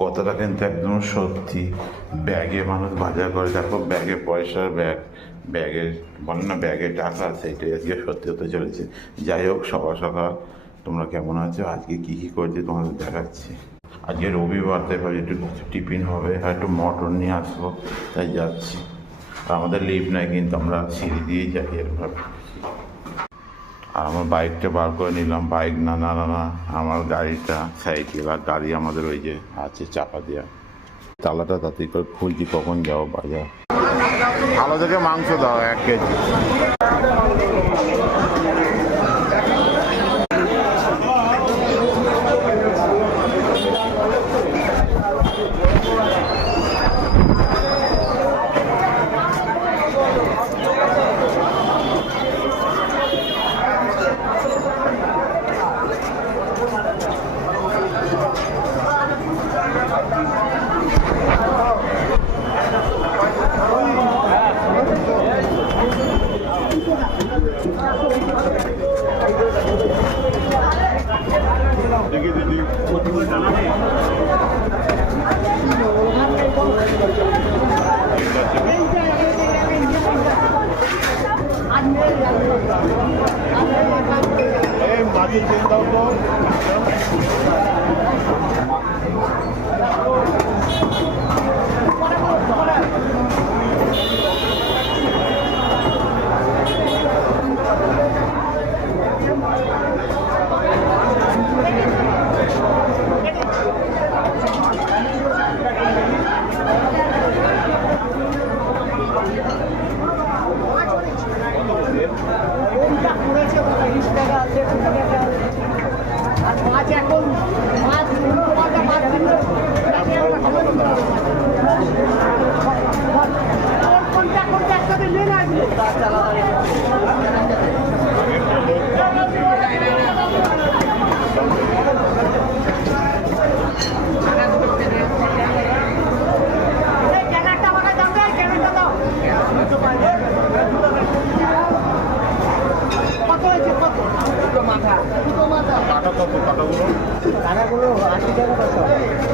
কথাটা কিন্তু একদম সত্যি। ব্যাগে মানুষ বাজার করে, তারপর ব্যাগে পয়সার ব্যাগের বলে না ব্যাগে টাকা, সেইটাই আজকে সত্যি হতে চলেছে। যাই হোক, সকাল সকাল তোমরা কেমন আছো? আজকে কী কী করছি তোমাদের দেখাচ্ছি। আজকে রবিবার, তাই ভাবছি একটু টিফিন হবে আর একটু মটন নিয়ে আসবো, তাই যাচ্ছি। আর আমাদের লিফট নাই, কিন্তু আমরা সিঁড়ি দিয়েই যাই এরভাবে। আর আমার বাইকটা বার করে নিলাম। বাইক না না না না আমার গাড়িটা সাইকেল, আর গাড়ি আমাদের ওই যে আছে চাপা দেওয়া। তালাটা তাড়াতাড়ি করে খুলছি, কখন যাবো বাজার। ভালো থেকে মাংস দাও 1 কেজি। কাটাগুলো 80 টাকা।